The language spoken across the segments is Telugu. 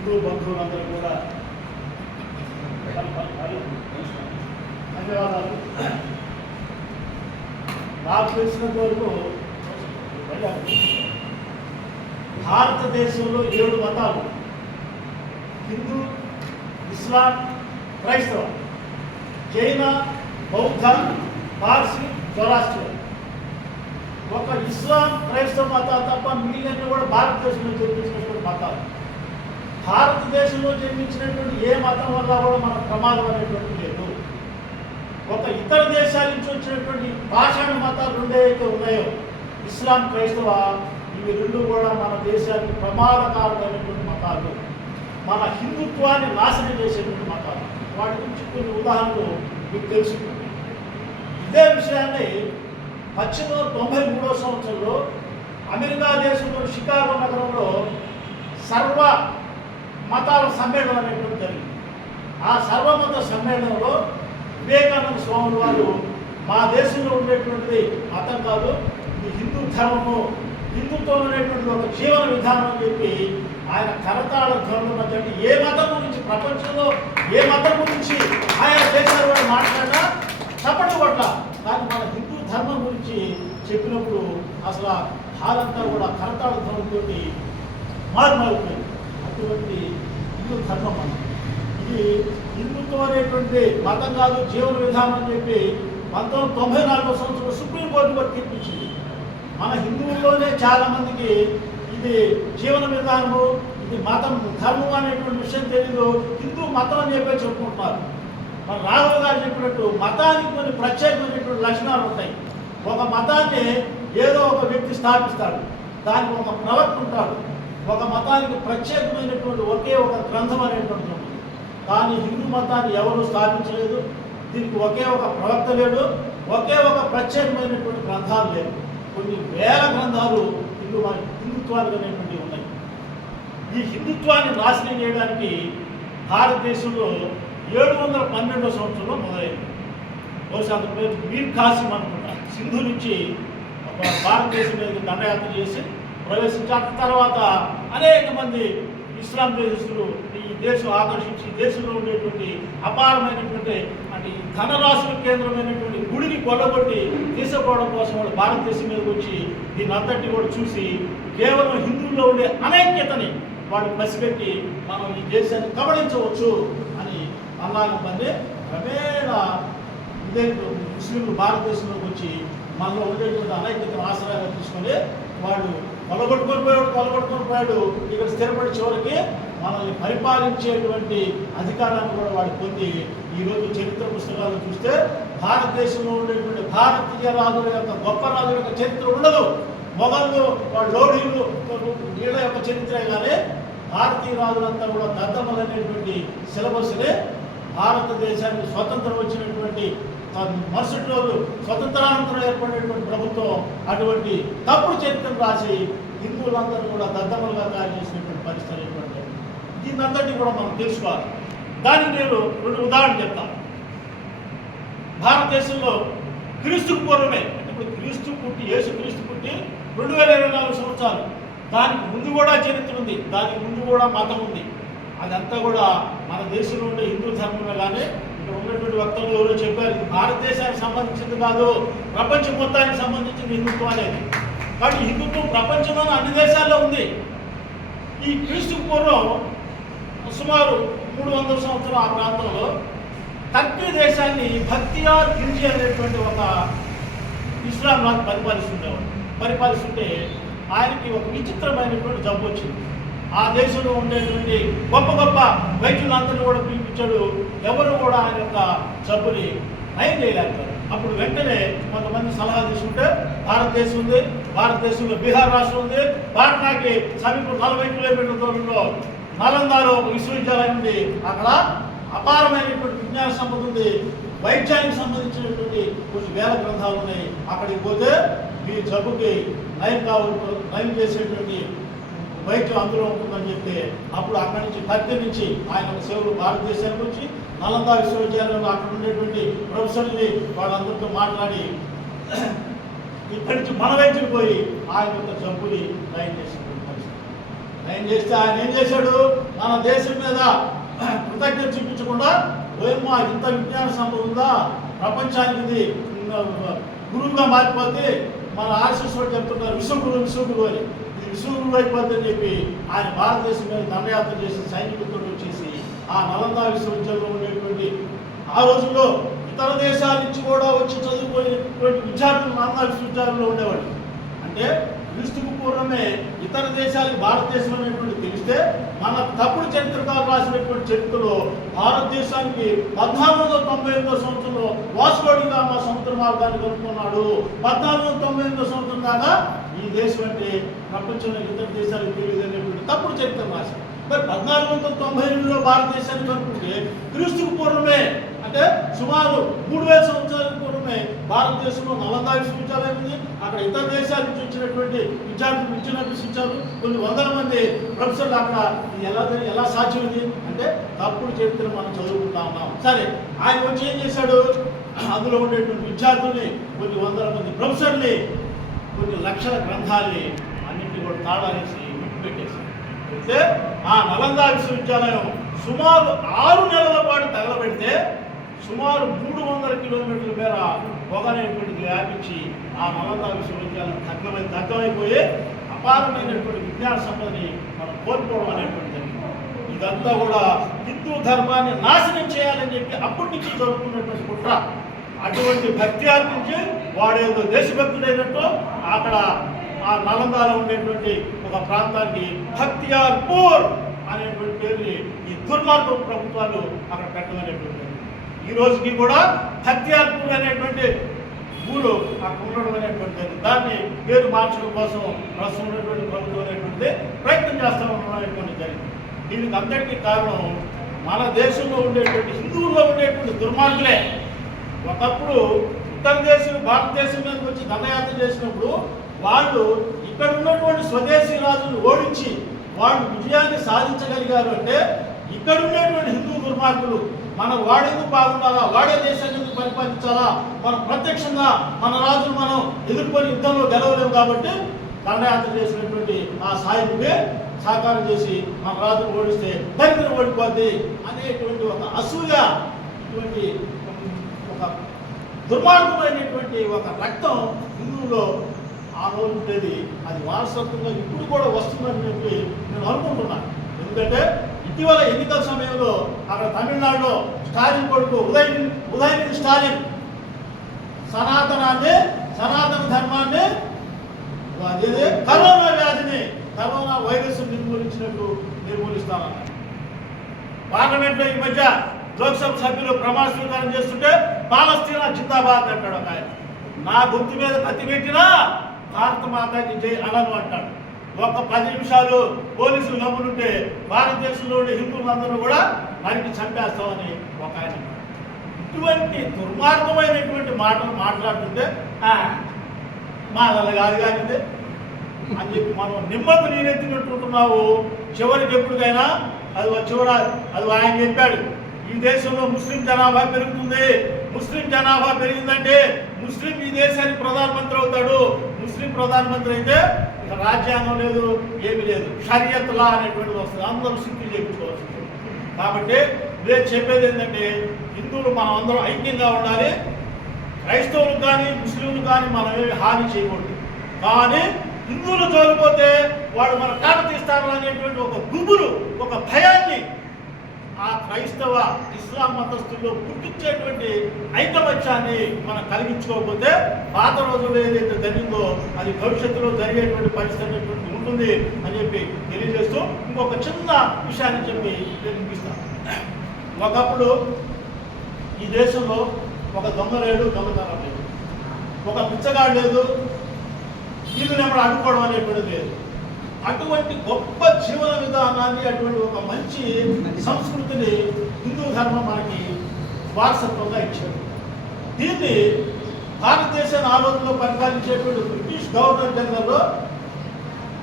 హిందూ బంధువులందరూ కూడా ధన్యవాదాలు. నాకు తెలిసినంత వరకు భారతదేశంలో 7 మతాలు: హిందూ, ఇస్లాం, క్రైస్తవ, జైన, బౌద్ధ, పార్సీ, జొరాస్ట్రియన్. ఒక ఇస్లాం, క్రైస్తవ మతాలు తప్ప మిగిలినవి కూడా భారతదేశంలో జన్మించినటువంటి మతాలు. భారతదేశంలో జన్మించినటువంటి ఏ మతం వల్ల కూడా మనకు ప్రమాదం అనేటువంటి లేదు. ఒక ఇతర దేశాల నుంచి వచ్చినటువంటి పాషాణ మతాలు 2 అయితే ఉన్నాయో, ఇస్లాం, క్రైస్తవ, ఇవి 2 కూడా మన దేశానికి ప్రమాదకారమైనటువంటి మతాలు, మన హిందుత్వాన్ని నాశనం చేసేటువంటి మతాలు. వాటి గురించి కొన్ని ఉదాహరణలు మీకు తెలుసుకుంటుంది. ఇదే విషయాన్ని 1893 సంవత్సరంలో అమెరికా దేశంలో షికాగో నగరంలో సర్వ మతాల సమ్మేళనం అనేటువంటి జరిగింది. ఆ సర్వమత సమ్మేళనంలో వివేకానంద స్వామి వారు మా దేశంలో ఉండేటువంటిది మతం కాదు, ఇది హిందూ ధర్మము, హిందుత్వం అనేటువంటి ఒక జీవన విధానం అని చెప్పి ఆయన కరతాళ ధ్వనుల మధ్య, ఏ మతం గురించి ప్రపంచంలో ఏ మతం గురించి ఆయా దేశాల వారు మాట్లాడినా చప్పటి కొట్ల, కానీ మన హిందూ ధర్మం గురించి చెప్పినప్పుడు అసలు హాలంతా కూడా కరతాళ ధ్వనులతో మారుమారిపోయింది. అటువంటి హిందూ ధర్మం మనం, ఇది హిందుత్వం అనేటువంటి మతం కాదు, జీవన విధానం అని చెప్పి 1994 సంవత్సరంలో సుప్రీంకోర్టు కూడా తీర్పిచ్చింది. మన హిందువుల్లోనే చాలామందికి ఇది జీవన విధానము, ఇది మతం, ధర్మం అనేటువంటి విషయం తెలీదు, హిందూ మతం అని చెప్పి చెప్పుకుంటున్నారు. మన రాఘవ్ గారు చెప్పినట్టు మతానికి కొన్ని ప్రత్యేకమైనటువంటి లక్షణాలు ఉంటాయి. ఒక మతాన్ని ఏదో ఒక వ్యక్తి స్థాపిస్తాడు, దానికి ఒక ప్రవక్త ఉంటాడు. ఒక మతానికి ప్రత్యేకమైనటువంటి ఒకే ఒక గ్రంథం అనేటువంటి ఉంటుంది. కానీ హిందూ మతాన్ని ఎవరు స్థాపించలేదు, దీనికి ఒకే ఒక ప్రవక్త లేడు, ఒకే ఒక ప్రత్యేకమైనటువంటి గ్రంథాలు లేవు. కొన్ని వేల గ్రంథాలు హిందుత్వానికి అనేటువంటివి ఉన్నాయి. ఈ హిందుత్వాన్ని నాశనం చేయడానికి భారతదేశంలో 712 సంవత్సరంలో మొదలైంది. బహుశా అంత పేరు మీర్ ఖాసిం అనుకుంటా. సింధు నుంచి భారతదేశం మీద దండయాత్ర చేసి ప్రవేశించిన తర్వాత అనేక మంది ఇస్లాం దేశస్తులు ఈ దేశం ఆకర్షించి దేశంలో ఉండేటువంటి అపారమైనటువంటి అంటే ధనరాశుల కేంద్రమైనటువంటి గుడిని కొల్లగొట్టి తీసుకుపోవడం కోసం వాళ్ళు భారతదేశం మీదకి వచ్చి దీని అంతటి కూడా చూసి కేవలం హిందువుల్లో ఉండే అనైక్యతని వాళ్ళు పసిపెట్టి మనం ఈ దేశాన్ని కబళించవచ్చు అని అన్నాను. మంది క్రమేణా ఇదే ముస్లింలు భారతదేశంలోకి వచ్చి మనలో ఉండేటువంటి అనైక్యతను ఆశ్రయంగా తీసుకొని వాళ్ళు కొలగొట్టుకొని పోయాడు. ఇక్కడ స్థిరపడి చివరికి మనల్ని పరిపాలించేటువంటి అధికారాన్ని కూడా వాడు పొంది ఈరోజు చరిత్ర పుస్తకాలు చూస్తే భారతదేశంలో ఉండేటువంటి భారతీయ రాజుల యొక్క గొప్ప రాజుల యొక్క చరిత్ర ఉండదు. మొఘళ్ళు, లోఢీలు వీళ్ళ యొక్క చరిత్రే కానీ భారతీయ రాజులంతా కూడా దద్దమ్మలు అనేటువంటి సిలబస్ని భారతదేశానికి స్వతంత్రం వచ్చినటువంటి మరుసటి రోజు స్వతంత్రానంతరం ఏర్పడినటువంటి ప్రభుత్వం అటువంటి తప్పుడు చరిత్రను రాసి హిందువులందరూ కూడా దద్దమ్మలుగా తయారు చేసినటువంటి పరిస్థితి అనేటువంటి దీనంతటి కూడా మనం తెలుసుకోవాలి. దానికి నేను 2 ఉదాహరణలు చెప్తాను. భారతదేశంలో క్రీస్తుకు పూర్వమే, ఇప్పుడు క్రీస్తు పుట్టి యేసుక్రీస్తు పుట్టి 2024 సంవత్సరాలు, దానికి ముందు కూడా చరిత్ర ఉంది, దానికి ముందు కూడా మతం ఉంది. అదంతా కూడా మన దేశంలో ఉండే హిందూ ధర్మంలో కానీ ఇక్కడ ఉన్నటువంటి వక్తలు ఎవరో చెప్పారు, ఇది భారతదేశానికి సంబంధించింది కాదు, ప్రపంచం మొత్తానికి సంబంధించింది హిందుత్వం అనేది. కాబట్టి హిందుత్వం ప్రపంచంలోని అన్ని దేశాల్లో ఉంది. ఈ క్రీస్తు పూర్వం సుమారు 300 సంవత్సరాలు ఆ ప్రాంతంలో టర్కీ దేశాన్ని భక్తియార్ ఖిల్జీ అనేటువంటి ఒక ఇస్లాం రాజు పరిపాలిస్తుంటే ఆయనకి ఒక విచిత్రమైనటువంటి జబ్బు వచ్చింది. ఆ దేశంలో ఉండేటువంటి గొప్ప గొప్ప వైద్యులందరినీ కూడా పిలిపించాడు, ఎవరు కూడా ఆయన యొక్క జబ్బుని నయం చేయలేకపోయారు. అప్పుడు వెంటనే కొంతమంది సలహా తీసుకుంటే భారతదేశం ఉంది, భారతదేశంలో బీహార్ రాష్ట్రం ఉంది, పాట్నాకి సమీపం 40 కిలోమీటర్ల దూరంలో నాలందాలో ఒక విశ్వవిద్యాలయం ఉంది. అక్కడ అపారమైనటువంటి విజ్ఞాన సంపద ఉంది, వైద్యానికి సంబంధించినటువంటి కొన్ని వేల గ్రంథాలు ఉన్నాయి. అక్కడికి పోతే మీ జబ్బుకి నయం చేసేటువంటి వైద్యం అందులో ఉంటుందని చెప్తే అప్పుడు అక్కడి నుంచి టర్కీ నుంచి ఆయన సేవలు భారతదేశానికి వచ్చి నలందా విశ్వవిద్యాలయంలో అక్కడ ఉండేటువంటి ప్రొఫెసర్ని వాళ్ళందరితో మాట్లాడి ఇక్కడి నుంచి మన వైద్యులు పోయి ఆయన యొక్క జబ్బుని నయం చేసినటువంటి పరిస్థితి. ఆయన ఏం చేశాడు? మన దేశం మీద కృతజ్ఞత చూపించకుండా ఓయమ్మా ఇంత విజ్ఞాన సంపద ఉందా, ప్రపంచానికి ఇది గురువుగా మారిపోతే మన ఆర్ఎస్ఎస్ వాళ్ళు చెప్తున్నారు విశ్వగురు అని, ఇది విశ్వగురు అయిపోద్ది అని చెప్పి ఆయన భారతదేశం మీద దండయాత్ర చేసి సైనికులతో వచ్చేసి ఆ నలంద విశ్వవిద్యాలయంలో ఉండేటువంటి ఆ రోజుల్లో ఇతర దేశాల నుంచి కూడా వచ్చి చదువుకునేటువంటి విద్యార్థులు నలంద విశ్వవిద్యాలయంలో ఉండేవాళ్ళు. అంటే క్రీస్తుకు పూర్వమే ఇతర దేశాలకు భారతదేశం అనేటువంటి తెలిస్తే మన తప్పుడు చరిత్రకారు రాసినటువంటి చరిత్రలో భారతదేశానికి 1498 సంవత్సరంలో వాస్కో డి గామా సముద్ర మార్గాన్ని కనుక్కున్నాడు. 1498 సంవత్సరం దాకా ఈ దేశం అంటే ప్రపంచంలో ఇతర దేశాలకు తెలియదు అనేటువంటి తప్పుడు చరిత్ర రాశారు. మరి 1498లో భారతదేశాన్ని కనుక్కుంటే క్రీస్తుకు పూర్వమే అంటే సుమారు 3000 సంవత్సరాల పూర్వమే భారతదేశంలో నలంద విశ్వవిద్యాలయం ఉంది. అక్కడ ఇతర దేశాల నుంచి వచ్చినటువంటి విద్యార్థులు విద్యను కొన్ని వందల మంది ప్రొఫెసర్లు అక్కడ ఎలా సాధ్యమైంది అంటే తప్పుడు చరిత్ర మనం చదువుకుంటా ఉన్నాం. సరే, ఆయన వచ్చి ఏం చేశాడు? అందులో ఉండేటువంటి విద్యార్థుల్ని, కొన్ని వందల మంది ప్రొఫెసర్ని, కొన్ని లక్షల గ్రంథాలని అన్నింటినీ కూడా తాళాలేసి పెట్టేశాడు. అయితే ఆ నలంద విశ్వవిద్యాలయం సుమారు 6 నెలల పాటు తగలబెడితే సుమారు 300 కిలోమీటర్ల మేర పొగనేటువంటిది వ్యాపించి ఆ నలంద విశ్వవిద్యాలయం దగ్ధమైపోయి అపారమైనటువంటి విజ్ఞాన సంపదని మనం కోల్పోవడం అనేటువంటి జరిగింది. ఇదంతా కూడా హిందూ ధర్మాన్ని నాశనం చేయాలని చెప్పి అప్పటి నుంచి జరుగుతున్నటువంటి కుట్ర. అటువంటి భక్తి నుంచి వాడేదో దేశభక్తుడైనట్టు అక్కడ ఆ నలందలో ఉండేటువంటి ఒక ప్రాంతానికి భక్తియార్పూర్ అనేటువంటి పేరుని ఈ దుర్మార్గ ప్రభుత్వాలు అక్కడ పెట్టమనేటువంటి ఈ రోజుకి కూడా భక్తియార్పూర్ అనేటువంటి ఊరు అక్కడ ఉండడం అనేటువంటి దాన్ని పేరు మార్చడం కోసం ప్రస్తుతం ఉన్నటువంటి ప్రభుత్వం అనేటువంటి ప్రయత్నం చేస్తూ ఉండడం జరిగింది. దీనికి అందరికీ కారణం మన దేశంలో ఉండేటువంటి హిందువుల్లో ఉండేటువంటి దుర్మార్గులే. ఒకప్పుడు ఇతర దేశం భారతదేశం మీదకి వచ్చి దండయాత్ర చేసినప్పుడు వాళ్ళు ఇక్కడ ఉన్నటువంటి స్వదేశీ రాజులను ఓడించి వాళ్ళు విజయాన్ని సాధించగలిగారు. అంటే ఇక్కడ ఉండేటువంటి హిందూ దుర్మార్గులు మనం వాడేందుకు బాగుండాలా, వాడే దేశాన్ని ఎందుకు పరిపాలించాలా, మనం ప్రత్యక్షంగా మన రాజును మనం ఎదుర్కొని యుద్ధంలో గెలవలేము కాబట్టి దండయాత్ర చేసినటువంటి ఆ సాయుధుడే సాకారం చేసి మన రాజును ఓడిస్తే దరిద్రం ఓడిపోద్ది అనేటువంటి ఒక అసూయ, ఇటువంటి ఒక దుర్మార్గమైనటువంటి ఒక రక్తం హిందువులో ఆ రోజు ఉండేది. అది వారసత్వంగా ఇప్పుడు కూడా వస్తుందని చెప్పి నేను అనుకుంటున్నాను. ఎందుకంటే ఇటీవల ఎన్నికల సమయంలో అక్కడ తమిళనాడులో స్టాలిన్ కొడుకు ఉదయనిధి స్టాలిన్ సనాతన ధర్మాన్ని అదే కరోనా వ్యాధిని, కరోనా వైరస్ నిర్మూలిస్తామన్నారు. పార్లమెంట్లో ఈ మధ్య లోక్సభ సభ్యులు ప్రమాణ స్వీకారం చేస్తుంటే పాలస్తీనా జిందాబాద్ అంటాడు ఒక ఆయన. నా గొంతు మీద కత్తి పెట్టినా భారత మాతాకి జై అనను అంటాడు. ఒక 10 నిమిషాలు పోలీసులు గమ్మునుంటే భారతదేశంలో ఉండే హిందువులందరూ కూడా మరికి చంపేస్తామని ఒక ఆయన. ఇటువంటి దుర్మార్గమైనటువంటి మాటలు మాట్లాడుతుంటే మా వల్ల కాదు కానిదే అని చెప్పి మనం నిమ్మకు నీరెత్తినట్టుంటున్నావు. చివరికి ఎప్పటికైనా అది ఆయన చెప్పాడు, ఈ దేశంలో ముస్లిం జనాభా పెరుగుతుంది. ముస్లిం జనాభా పెరిగిందంటే ముస్లిం ఈ దేశానికి ప్రధానమంత్రి అవుతాడు. ముస్లిం ప్రధానమంత్రి అయితే ఇక రాజ్యాంగం లేదు, ఏమీ లేదు, షరియత్ లా అనేటువంటిది వస్తుంది. అందరూ సిద్ధి చేయించుకోవచ్చు. కాబట్టి నేను చెప్పేది ఏంటంటే హిందువులు మనం అందరం ఐక్యంగా ఉండాలి. క్రైస్తవులకు కానీ ముస్లింలు కానీ మనం ఏమి హాని చేయకూడదు. కానీ హిందువులు జోలిపోతే వాడు మన కాట తీస్తారు అనేటువంటి ఒక గుబురు, ఒక భయాన్ని ఆ క్రైస్తవ ఇస్లాం మతస్థుల్లో పుట్టించేటువంటి ఐకమత్యాన్ని మనం కలిగించుకోకపోతే పాత రోజుల్లో ఏదైతే జరిగిందో అది భవిష్యత్తులో జరిగేటువంటి పరిస్థితి ఉంటుంది అని చెప్పి తెలియజేస్తూ ఇంకొక చిన్న విషయాన్ని చెప్పి నేను ముగిస్తాను. ఒకప్పుడు ఈ దేశంలో ఒక దొంగ లేడు, దొంగతనం లేదు, ఒక పిచ్చగాడు లేదు, ఇల్లు నెమ్మడు అడ్డుకోవడం అనేటువంటిది లేదు. అటువంటి గొప్ప జీవన విధానాన్ని, అటువంటి ఒక మంచి సంస్కృతిని హిందూ ధర్మం మనకి వారసత్వంగా ఇచ్చారు. దీన్ని భారతదేశాన్ని ఆ రోజుల్లో పరిపాలించేటువంటి బ్రిటిష్ గవర్నర్ జనరల్లో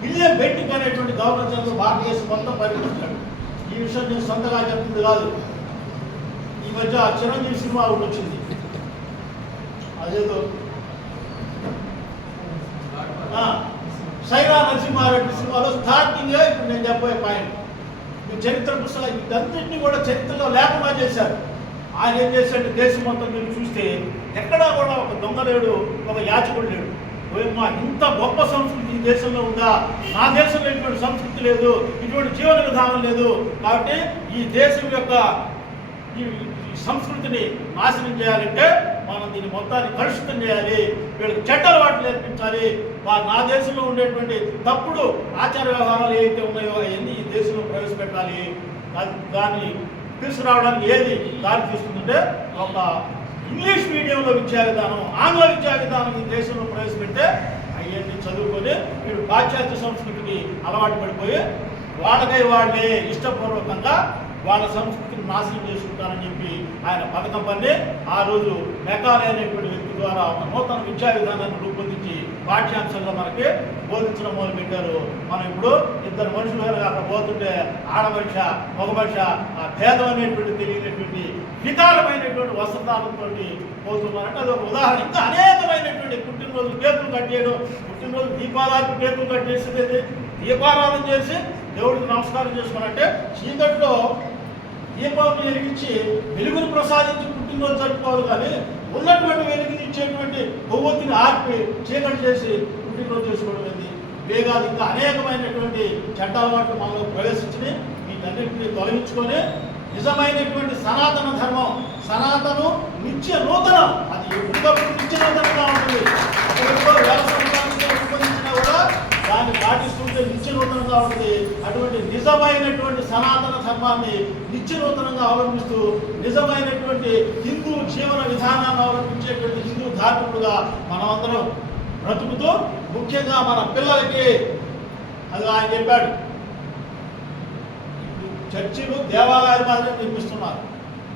విలియం బెంటిక్ అనేటువంటి గవర్నర్ జనరల్ భారతదేశం మొత్తం పరిపాలించాడు. ఈ విషయం నేను సొంతగా చెప్తుంది కాదు. ఈ మధ్య చిరంజీవి సినిమా ఒకటి వచ్చింది, అదేదో సైరా నరసింహారెడ్డి సినిమాలో స్టార్టింగే ఇప్పుడు నేను చెప్పే పాయింట్. ఈ చరిత్ర పుస్తకాలు ఇదన్నింటినీ కూడా చరిత్రలో లేకుండా చేశారు. ఆయన ఏం చేశాడు, దేశం మొత్తం మీరు చూస్తే ఎక్కడా కూడా ఒక దొంగ లేడు, ఒక యాచకుడు లేడు. మా ఇంత గొప్ప సంస్కృతి ఈ దేశంలో ఉందా? నా దేశంలో ఇటువంటి సంస్కృతి లేదు, ఇటువంటి జీవన విధానం లేదు. కాబట్టి ఈ దేశం యొక్క ఈ సంస్కృతిని నాశనం చేయాలంటే మనం దీన్ని మొత్తాన్ని కలుషితం చేయాలి, వీళ్ళకి చెడ్డ అలవాట్లు నేర్పించాలి. నా దేశంలో ఉండేటువంటి తప్పుడు ఆచార వ్యవహారాలు ఏవైతే ఉన్నాయో అవన్నీ ఈ దేశంలో ప్రవేశపెట్టాలి. దాన్ని తీసుకురావడానికి ఏది దారి తీస్తుందంటే ఒక ఇంగ్లీష్ మీడియంలో విద్యా విధానం, ఆంగ్ల విద్యా విధానం ఈ దేశంలో ప్రవేశపెడితే అవన్నీ చదువుకొని వీడు పాశ్చాత్య సంస్కృతికి అలవాటు పడిపోయి వాళ్ళకై వాళ్ళే ఇష్టపూర్వకంగా వాళ్ళ సంస్కృతిని నాశనం చేసుకుంటారని చెప్పి ఆయన పథకం పని ఆ రోజు మెకాలే అనేటువంటి వ్యక్తి ద్వారా ఒక నూతన విద్యా విధానాన్ని రూపొందించి పాఠ్యాంశంలో మనకి బోధించడం మొదలుపెట్టారు. మనం ఇప్పుడు ఇద్దరు మనుషులు అక్కడ పోతుంటే ఆడ మనిషి మగ మనిషి ఆ భేదం అనేటువంటి తెలియనటువంటి వికారమైనటువంటి వస్త్రధారణతో పోతున్నారంటే అది ఒక ఉదాహరణ. ఇంకా అనేకమైనటువంటి పుట్టినరోజు కేకులు కట్టేయడం, పుట్టినరోజు దీపారాధన కేకులు కట్టేసేది, దీపారాధన చేసి దేవుడికి నమస్కారం చేసుకోవాలంటే చీకట్లో దీపాలను వెలిగించి వెలుగును ప్రసాదించి పుట్టినరోజు జరుపుకోవాలి. కానీ ఉన్నటువంటి వెలుగుని ఇచ్చేటువంటి కొవ్వొత్తిని ఆర్పి చీకటి చేసి పుట్టినరోజు చేసుకోవడం ఏంది? వేగాది ఇంకా అనేకమైనటువంటి చెడ్డ అలవాట్లు మనలో ప్రవేశించి వీటన్నింటినీ తొలగించుకొని నిజమైనటువంటి సనాతన ధర్మం, సనాతనం నిత్య నూతనం, అది ఎప్పటికప్పుడు నిత్య నూతనంగా ఉంటుంది. వేల సంవత్సరాలతో రూపొందించినా కూడా దాన్ని పాటిస్తుంటే నిత్య నూతనంగా ఉంటుంది. అటువంటి నిజమైనటువంటి సనాతన ధర్మాన్ని నిత్య నూతనంగా అవలంబిస్తూ నిజమైనటువంటి హిందూ జీవన విధానాన్ని అవలంబించేటువంటి హిందూ ధార్మికుడుగా మనమందరం బ్రతుకుతూ ముఖ్యంగా మన పిల్లలకి అది ఆయన చెప్పాడు, చర్చిలు దేవాలయాలు మాత్రం నిర్మిస్తున్నారు,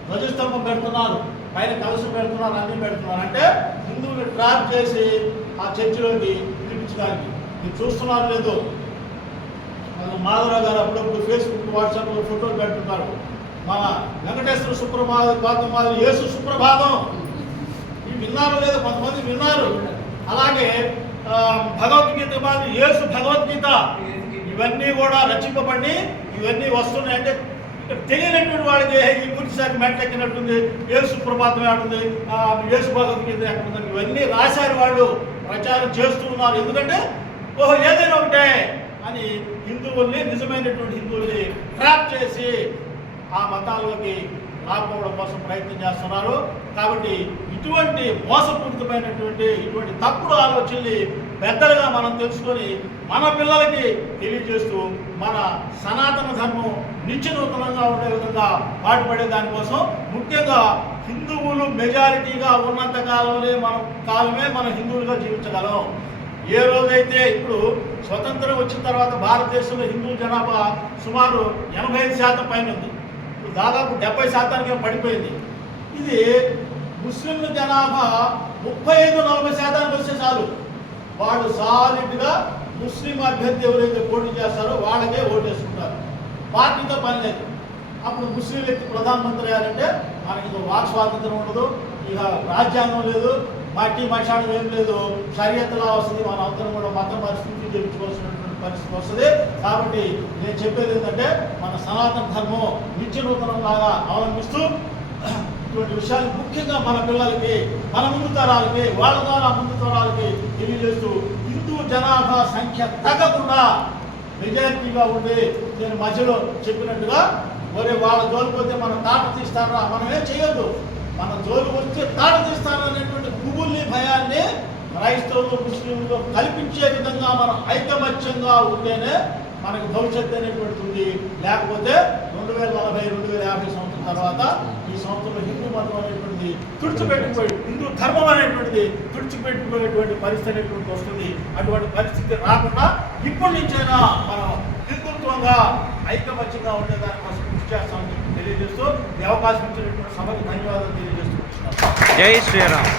ధ్వజస్తంభం పెడుతున్నారు, పైన కలశం పెడుతున్నారు, అన్నీ పెడుతున్నారు. అంటే హిందువుని ట్రాప్ చేసి ఆ చర్చిలోకి పిలిపించడానికి. మీరు చూస్తున్నారు లేదు, మాధవరావు గారు అప్పుడప్పుడు ఫేస్బుక్ వాట్సాప్లో ఫోటోలు పెడుతున్నారు. మన వెంకటేశ్వర సుప్రభాతం మాదిరి యేసు సుప్రభాతం ఇవి విన్నారు లేదు, కొంతమంది విన్నారు. అలాగే భగవద్గీత మాదిరి యేసు భగవద్గీత, ఇవన్నీ కూడా రచింపబడి ఇవన్నీ వస్తున్నాయి. అంటే తెలియనటువంటి వాడికి ఈ గుడిసారి మెట్లెక్కినట్టుంది, యేసు ప్రభాతం ఏడుంది, యేసు భగవద్గీత ఎక్కడుంది, ఇవన్నీ రాశారు, వాళ్ళు ప్రచారం చేస్తూ ఉన్నారు. ఎందుకంటే ఓహో ఏదైనా ఒకటే అని హిందువుల్ని, నిజమైనటువంటి హిందువుల్ని ట్రాప్ చేసి ఆ మతాల్లోకి రాకపోవడం కోసం ప్రయత్నం చేస్తున్నారు. కాబట్టి ఇటువంటి మోసపూరితమైనటువంటి ఇటువంటి తప్పుడు ఆలోచనల్ని పెద్దలుగా మనం తెలుసుకొని మన పిల్లలకి తెలియజేస్తూ మన సనాతన ధర్మం నిత్య నూతనంగా ఉండే విధంగా పాటుపడే దానికోసం ముఖ్యంగా హిందువులు మెజారిటీగా ఉన్నంత కాలమే మనం హిందువులుగా జీవించగలం. ఏ రోజైతే ఇప్పుడు స్వతంత్రం వచ్చిన తర్వాత భారతదేశంలో హిందూ జనాభా సుమారు 85% పైన ఉంది, ఇప్పుడు దాదాపు 70% పడిపోయింది. ఇది ముస్లింల జనాభా 35-40% వస్తే చాలు, వాళ్ళు సాలిడ్గా ముస్లిం అభ్యర్థి ఎవరైతే పోటీ చేస్తారో వాళ్ళకే ఓటేసుకుంటారు, పార్టీతో పని లేదు. అప్పుడు ముస్లిం వ్యక్తి ప్రధానమంత్రి అయ్యారంటే మనకి వాక్ స్వాతంత్రం ఉండదు, ఇక రాజ్యాంగం లేదు, మట్టి మషాణం ఏం లేదు, షరియత్తులా వస్తుంది, మన అందరం కూడా మత పరిస్థితి తెచ్చుకోవాల్సినటువంటి పరిస్థితి వస్తుంది. కాబట్టి నేను చెప్పేది ఏంటంటే మన సనాతన ధర్మం నిత్య నూతనంలాగా అవలంబిస్తూ ఇటువంటి విషయాలు ముఖ్యంగా మన పిల్లలకి, మన ముందు తరాలకి, వాళ్ళ ద్వారా ముందు తరాలకి తెలియజేస్తూ హిందూ జనాభా సంఖ్య తగ్గకుండా మెజారిటీగా ఉండి, నేను మధ్యలో చెప్పినట్టుగా మరి వాళ్ళ జోలిపోతే మనం తాట తీస్తారా, మనం ఏం చేయొద్దు, మన జోలు వచ్చి తాట తీస్తారా అనేటువంటి గుబుల్ని, భయాన్ని క్రైస్తవులు ముస్లింలు కల్పించే విధంగా మనం ఐకమత్యంగా ఉంటేనే మనకు భవిష్యత్తు అనేటువంటిది ఉంది. లేకపోతే 2040-2050 సంవత్సరం తర్వాత ఈ సంవత్సరంలో హిందూ మతం అనేటువంటిది తుడిచిపెట్టుకుపోయి, హిందూ ధర్మం అనేటువంటిది తుడిచిపెట్టుకునేటువంటి పరిస్థితి అనేటువంటి వస్తుంది. అటువంటి పరిస్థితి రాకుండా ఇప్పటి నుంచైనా మనం హిందుత్వంగా ఐకమత్యంగా ఉండేదానికోసం కృషి చేస్తామని తెలియజేస్తూ ఈ అవకాశం ఇచ్చినటువంటి సభకు ధన్యవాదాలు తెలియజేస్తున్నాం. జై శ్రీరామ్.